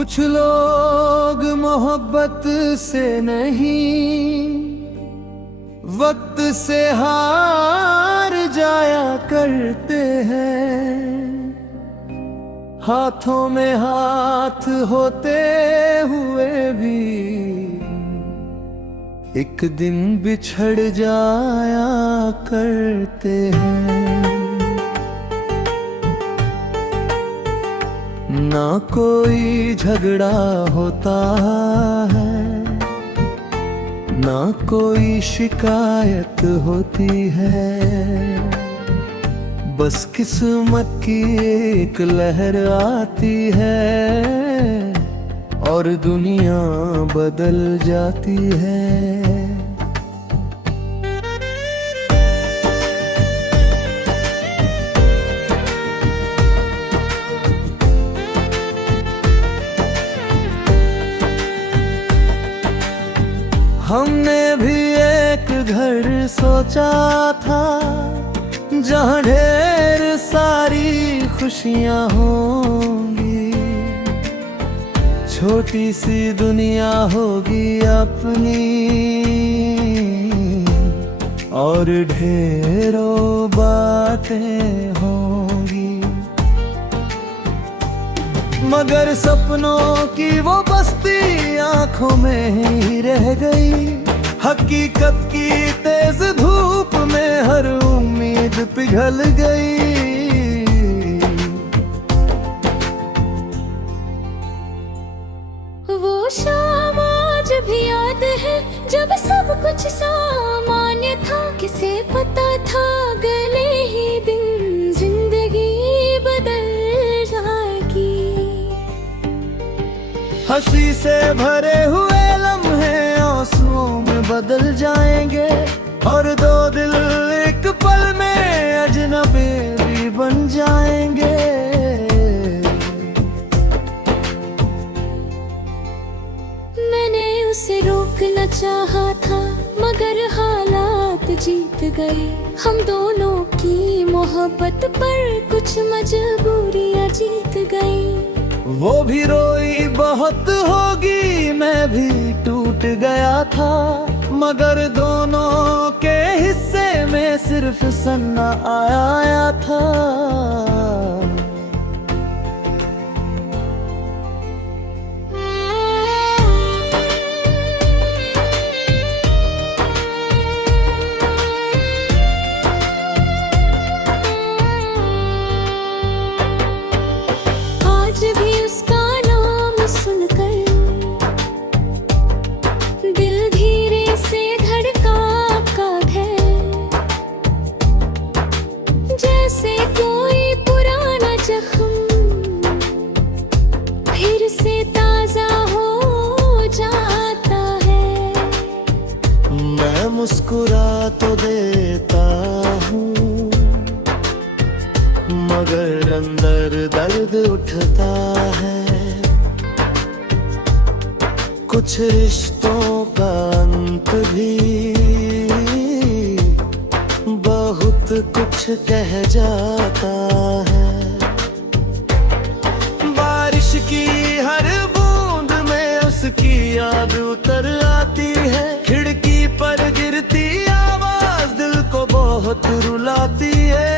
कुछ लोग मोहब्बत से नहीं वक्त से हार जाया करते हैं। हाथों में हाथ होते हुए भी एक दिन बिछड़ जाया करते हैं। ना कोई झगड़ा होता है, ना कोई शिकायत होती है। बस किस्मत की एक लहर आती है और दुनिया बदल जाती है। हमने भी एक घर सोचा था जहाँ ढेर सारी खुशियाँ होंगी। छोटी सी दुनिया होगी अपनी और ढेरों बातें होंगी। मगर सपनों की वो बस्ती आंखों में ही रह गई। हकीकत की तेज धूप में हर उम्मीद पिघल गई। वो शाम आज भी याद है जब सब कुछ सामान्य था। किसे पता था गले ही दिन जिंदगी बदल जाएगी। हंसी से भरे हुए लम्हे आंसुओं में बदल जाएंगे और दो दिल एक पल में अजनबी भी बन जाएंगे। मैंने उसे रोकना चाहा था मगर हालात जीत गए। हम दोनों की मोहब्बत पर कुछ मजबूरियां जीत गई। वो भी रोई बहुत होगी, मैं भी टूट गया था। मगर दोनों के हिस्से में सिर्फ सन्ना आया था। आज भी उसका नाम सुनकर दिल धीरे से धड़का है। जैसे कोई पुराना जख्म फिर से ताजा हो जाता है। मैं मुस्कुरा तो देता हूँ मगर अंदर दर्द उठता है। कुछ रिश्तों का अंत भी बहुत कुछ कह जाता है। बारिश की हर बूंद में उसकी याद उतर आती है। खिड़की पर गिरती आवाज दिल को बहुत रुलाती है।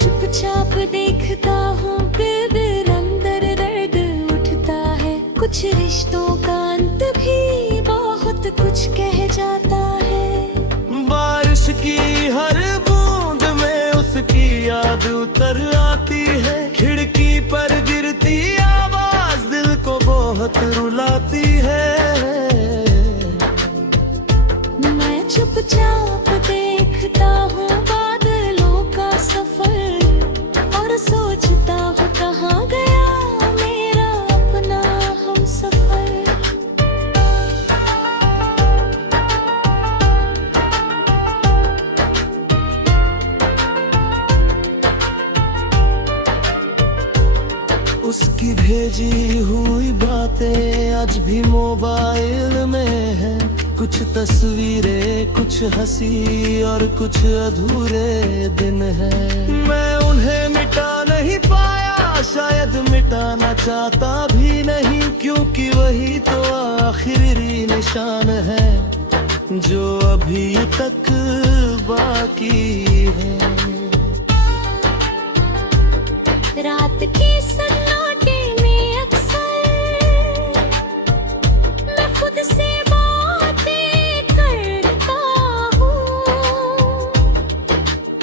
चुपचाप देखता हूँ फिर अंदर दर्द उठता है। कुछ रिश्तों का अंत भी बहुत कुछ कह जाता है। बारिश की हर बूंद में उसकी याद उतर आती है। खिड़की पर गिरती आवाज दिल को बहुत रुलाती है। मैं चुपचाप देखता हूँ बादलों का सफर और सोचता हूँ कहाँ गया मेरा अपना हमसफर। उसकी भेजी हुई बातें आज भी मोबाइल में है। कुछ तस्वीरें, कुछ हंसी और कुछ अधूरे दिन है। मैं उन्हें मिटा नहीं पाया, शायद मिटाना चाहता भी नहीं, क्योंकि वही तो आखिरी निशान है जो अभी तक बाकी है। रात के सन्नाटे में अक्सर मैं खुद से बातें करता हूँ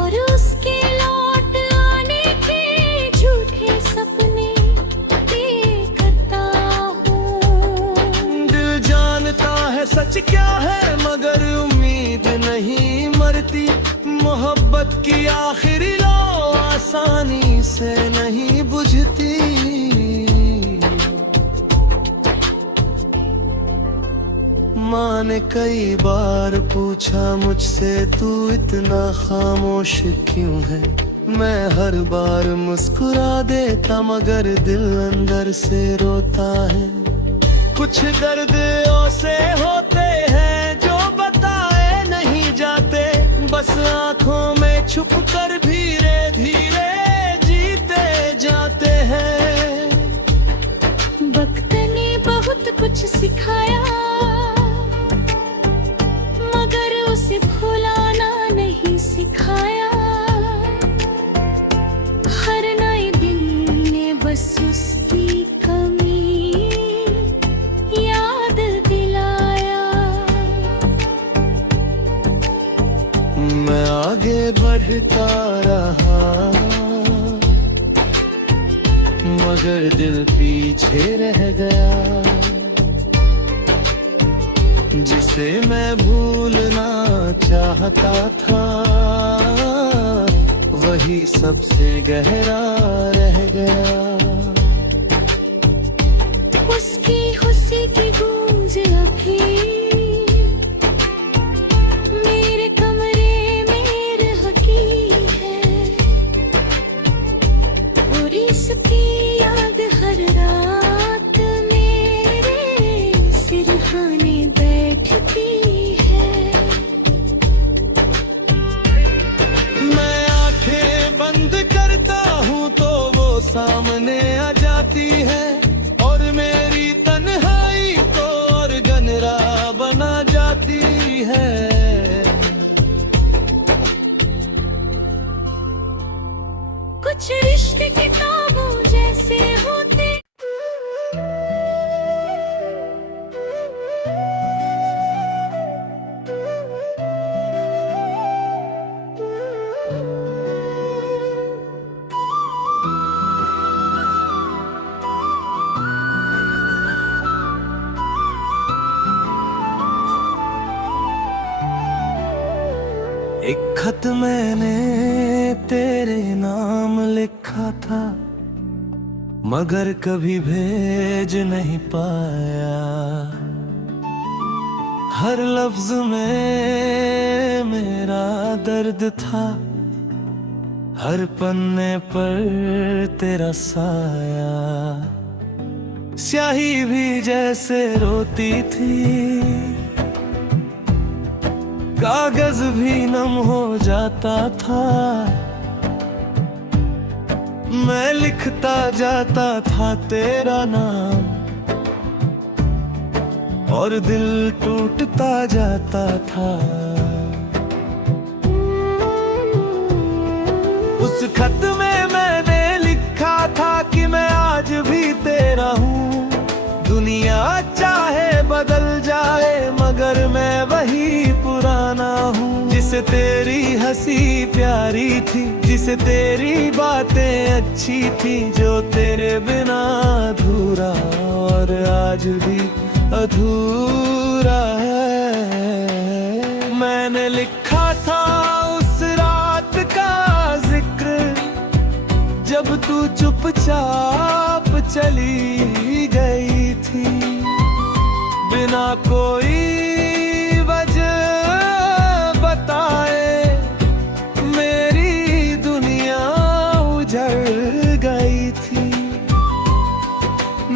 और उसके लौट आने के झूठे सपने देखता हूँ। दिल जानता है सच क्या है, मगर उम्मीद नहीं मरती। मोहब्बत की आखिरी लौ आसानी से नहीं बुझती। माँ ने कई बार पूछा मुझसे, तू इतना खामोश क्यों है? मैं हर बार मुस्कुरा देता, मगर दिल अंदर से रोता है। कुछ दर्द ऐसे होते हैं जो बताए नहीं जाते, बस आंखों में छुप कर धीरे धीरे जीते जाते हैं। वक्त ने बहुत कुछ सिखाया, मगर उसे भुलाना नहीं सिखाया। हर नए दिन ने बस उसकी कमी याद दिलाया। मैं आगे बढ़ता रहा, मगर दिल पीछे रह गया। जिसे मैं भूलना चाहता था, वही सबसे गहरा रह गया। उसकी खुशी की गूंज अभी मेरे कमरे में रहती है, और इसकी याद हर रात मेरे सिरहाने बैठती है। मैं आंखें बंद करता हूँ तो वो सामने आ जाती है, और मेरी तन्हाई को और गहरा बना जाती है। कुछ रिश्ते किताबों जैसे होते। एक खत मैंने तेरे नाम लिखा था, मगर कभी भेज नहीं पाया। हर लफ्ज में मेरा दर्द था, हर पन्ने पर तेरा साया। स्याही भी जैसे रोती थी, कागज भी नम हो जाता था। मैं लिखता जाता था तेरा नाम, और दिल टूटता जाता था। उस खत में मैंने लिखा था कि मैं आज भी तेरा हूँ। दुनिया चाहे बदल जाए, मगर मैं वही पुराना हूँ। जिसे तेरी हंसी प्यारी थी, जिसे तेरी बातें अच्छी थी, जो तेरे बिना अधूरा और आज भी अधूरा है। मैंने लिखा था उस रात का जिक्र, जब तू चुपचाप चली गई थी, बिना कोई वजह बताए मेरी दुनिया उजड़ गई थी।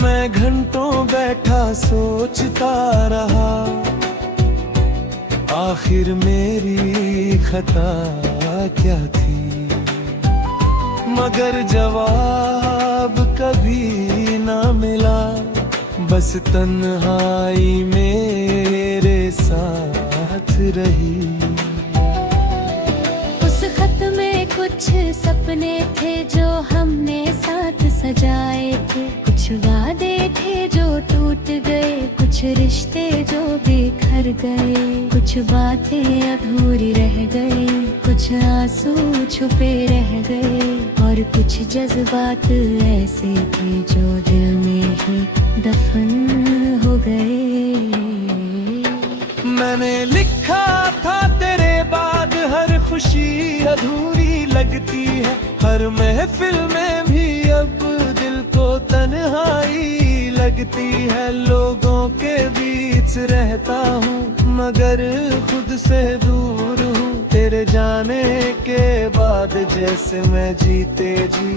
मैं घंटों बैठा सोचता रहा, आखिर मेरी खता क्या थी, मगर जवाब कभी ना मिला। बस तन्हाई मेरे साथ रही। उस खत में कुछ सपने थे जो हमने साथ सजाए थे, कुछ वादे थे जो टूट गए, कुछ रिश्ते जो बिखर गए, कुछ बातें अधूरी रह गई, कुछ आंसू छुपे रह गए, और कुछ जज्बात ऐसे थे जो दिल में ही दफन हो गए। मैंने लिखा था तेरे बाद हर खुशी अधूरी लगती है, हर महफिल में भी अब दिल को तन्हाई लगती है। लोगों के बीच रहता हूँ मगर खुद से दूर हूँ, तेरे जाने के बाद जैसे मैं जीते जी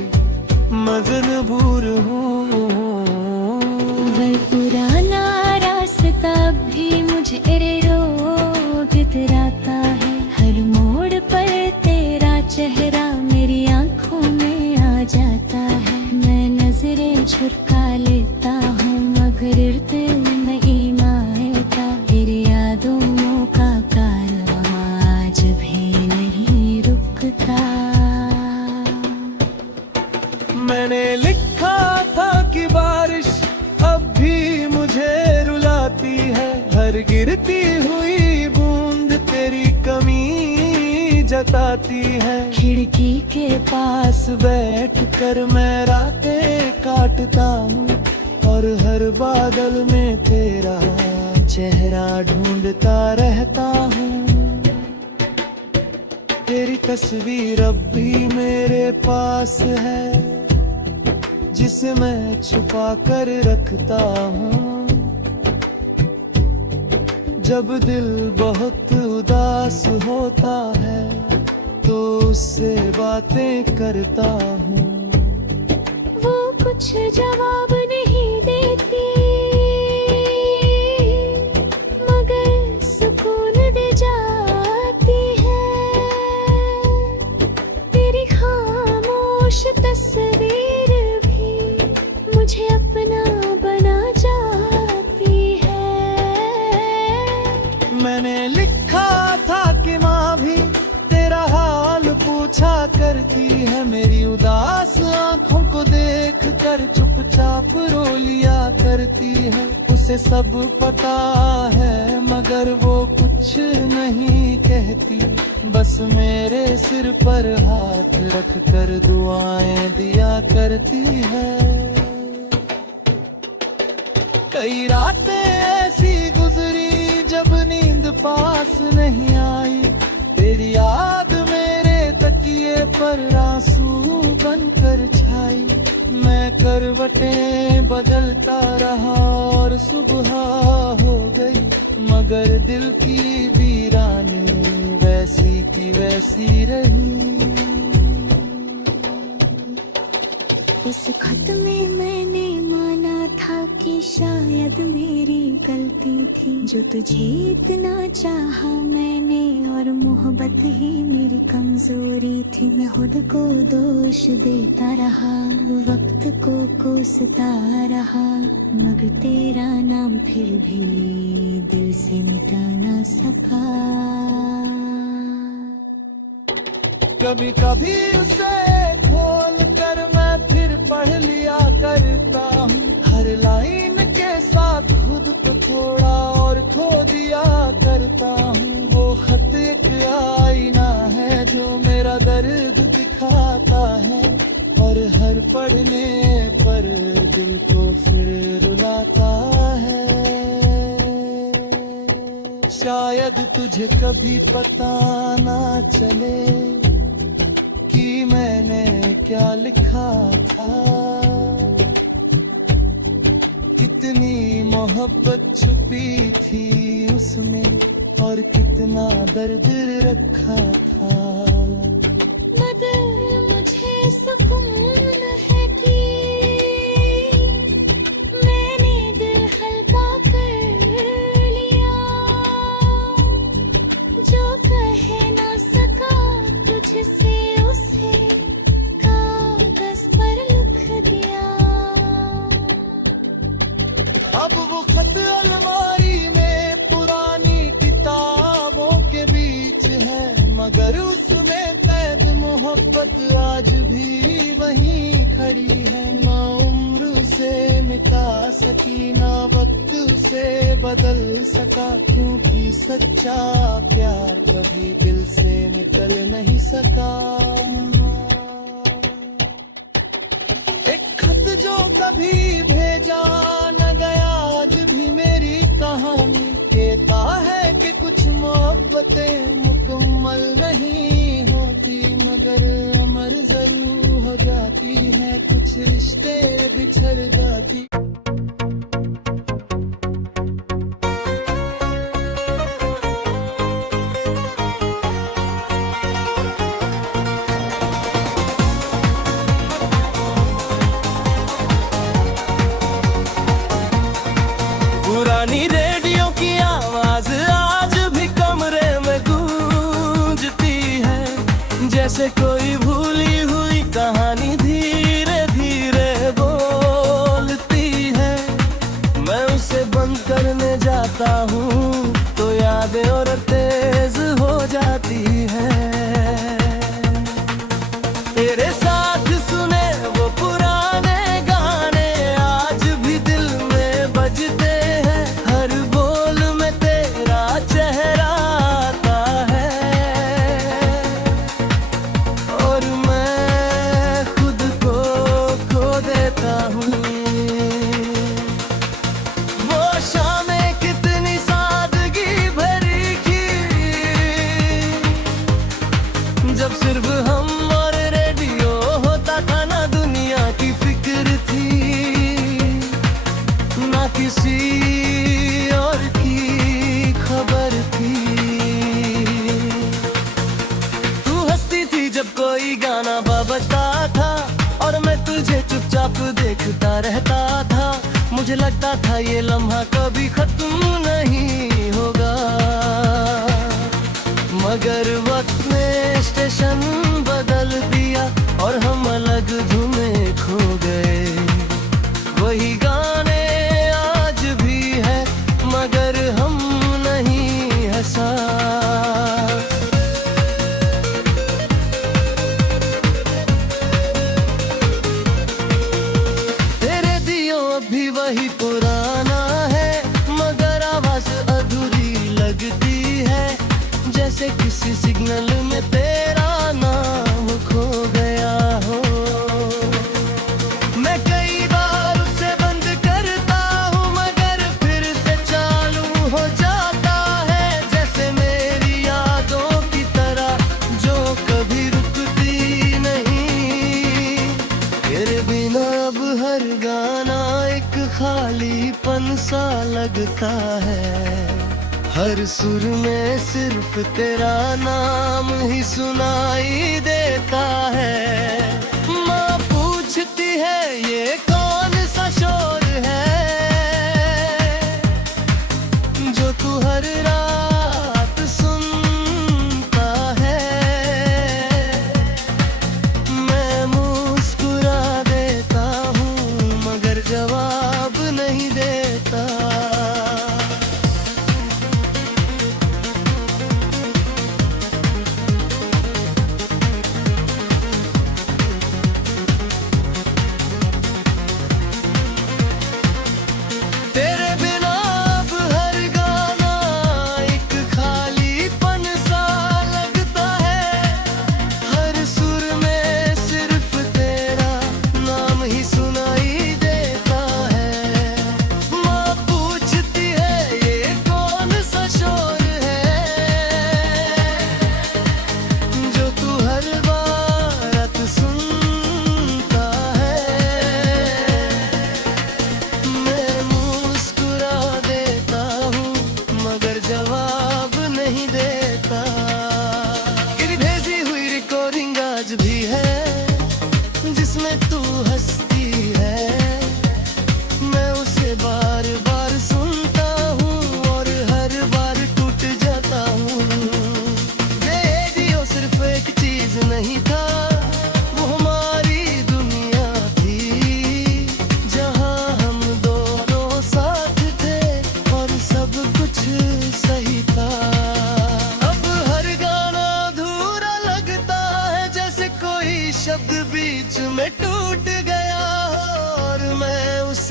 मजबूर हूँ। वह पुराना रास्ता भी मुझे रोज इतराता है, हर मोड़ पर तेरा चेहरा मेरी आंखों में आ जाता है। मैं नजरें झुरका लेता हूँ मगर इर्द नहीं मायता, तेरी यादों का कारवां आज भी नहीं रुकता। मैंने लिखा था कि बारिश अब भी मुझे रुलाती है, हर गिरती हुई बूंद तेरी कमी जताती है। खिड़की के पास बैठ कर मैं रातें काटता हूँ और हर बादल में तेरा चेहरा ढूंढता रहता हूँ। तेरी तस्वीर अब भी मेरे पास है जिसे मैं छुपा कर रखता हूँ। जब दिल बहुत उदास होता है तो उससे बातें करता हूँ। वो कुछ जवाब नहीं देती मगर सुकून दे जाती है। तेरी खामोश तस्वीर भी मुझे अपना बना जाती है। मैंने लिखा था कि माँ भी तेरा हाल पूछा करती है, मेरी उदास आंखों को देख कर चुपचाप रो लिया करती है। उसे सब पता है मगर वो कुछ नहीं कहती, बस मेरे सिर पर हाथ रख कर दुआएं दिया करती है। कई रातें ऐसी गुजरी जब नींद पास नहीं आई, तेरी याद मेरे तकिए पर आंसू बनकर छाई। मैं करवटें बदलता रहा और सुबह हो गई मगर दिल की वीरानी वैसी की वैसी रही। उस खत में मैंने माना था कि शायद मेरी गलती थी, जो तुझे इतना चाहा मैंने और मोहब्बत ही मेरी कमजोरी थी। मैं खुद को दोष देता रहा, वक्त को कोसता रहा, मगर तेरा नाम फिर भी दिल से मिटा ना सका। कभी कभी उसे खोल कर मैं फिर पढ़ लिया करता हूँ, हर लाइन के साथ खुद को थोड़ा और खो दिया करता हूँ। वो खत एक आईना है जो मेरा दर्द दिखाता है और हर पढ़ने पर दिल को फिर रुलाता है। शायद तुझे कभी पता ना चले कि मैंने क्या लिखा था, कितनी मोहब्बत छुपी थी उसमें और कितना दर्द रखा था। मगर मुझे सुकून है कि मैंने दिल हल्का कर लिया। अब वो खत अलमारी में पुरानी किताबों के बीच है, मगर उसमें कैद मोहब्बत आज भी वहीं खड़ी है। ना उम्र उसे मिटा सकी, ना वक्त उसे बदल सका, क्योंकि सच्चा प्यार कभी दिल से निकल नहीं सका। एक खत जो कभी भेजा न गया, आज भी मेरी कहानी कहता है कि कुछ मोहब्बतें मुकम्मल नहीं होती, मगर अमर जरूर हो जाती है, कुछ रिश्ते बिछड़ जाती। पुरानी रेडियो की आवाज आज भी कमरे में गूंजती है, जैसे कोई भूली हुई कहानी धीरे धीरे बोलती है। मैं उसे बंद करने जाता हूँ तो यादें और तेज हो जाती है। तेरे साथ सुने वो पुराने गाने आज भी दिल में बजते, जब सिर्फ हम और रेडियो होता था, ना दुनिया की फिक्र थी, ना किसी और की खबर थी। तू हंसती थी जब कोई गाना बजता था, और मैं तुझे चुपचाप देखता रहता था। मुझे लगता था ये लम्हा कभी खत्म नहीं होगा, मगर वक्त ने स्टेशन बदल दिया और हम अलग धुनें खो गए। वही गाने आज भी है, मगर हम नहीं है साथ। तेरे दियो भी वही पुराना है, मगर आवाज अधूरी लगती है, जैसे किसी सिग्नल में तेरा नाम खो गया हो। मैं कई बार उसे बंद करता हूँ, मगर फिर से चालू हो जाता है, जैसे मेरी यादों की तरह जो कभी रुकती नहीं। तेरे बिना अब हर गाना एक खालीपन सा लगता है, हर सुर में सिर्फ तेरा नाम ही सुनाई देता है। माँ पूछती है ये कौन सा शोर है, जो तू हर रात सुनता है। मैं मुस्कुरा देता हूँ, मगर जवाब नहीं देता।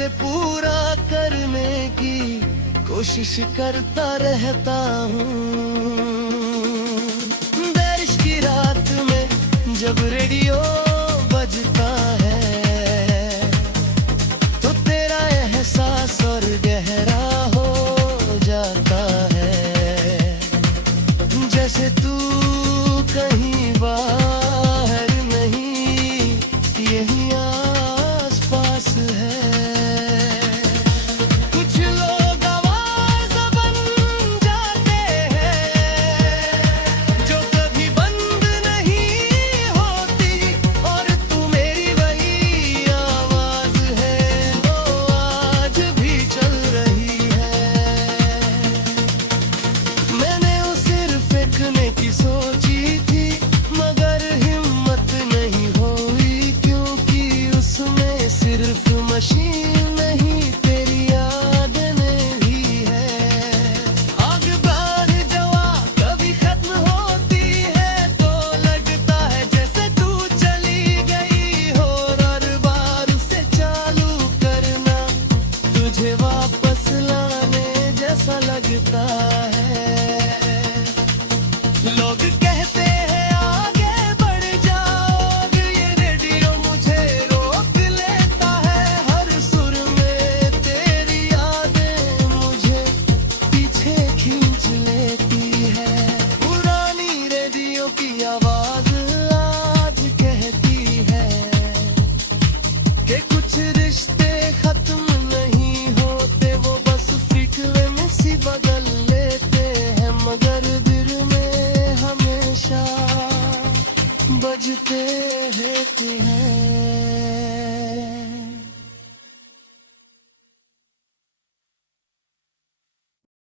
उसे पूरा करने की कोशिश करता रहता हूँ। बारिश की रात में जब रेडियो बजता है तो तेरा एहसास और गहरा हो जाता है। जैसे तू कहीं बाहर नहीं, यहीं आस-पास है। कुछ लोग आवाज़ बन जाते हैं जो कभी बंद नहीं होती, और तू मेरी वही आवाज़ है, वो आज भी चल रही है। मैंने उसे फेंकने की सोची थी मगर हिम्मत नहीं हुई, क्योंकि उसमें सिर्फ मशीन नहीं तेरी यादें भी है। आग बार जवा कभी खत्म होती है तो लगता है जैसे तू चली गई हो, हर बार उसे चालू करना तुझे वापस लाने जैसा लगता है। लोग कहते हैं आगे बढ़ जाओ, ये रेडियो मुझे रोक लेता है। हर सुर में तेरी यादें मुझे पीछे खींच लेती है। पुरानी रेडियो की आवाज आज कहती है कि कुछ रिश्ते खत्म नहीं होते, वो बस फ्रीक्वेंसी बदल लेते हैं, मगर दिल में हमेशा बजते रहते हैं।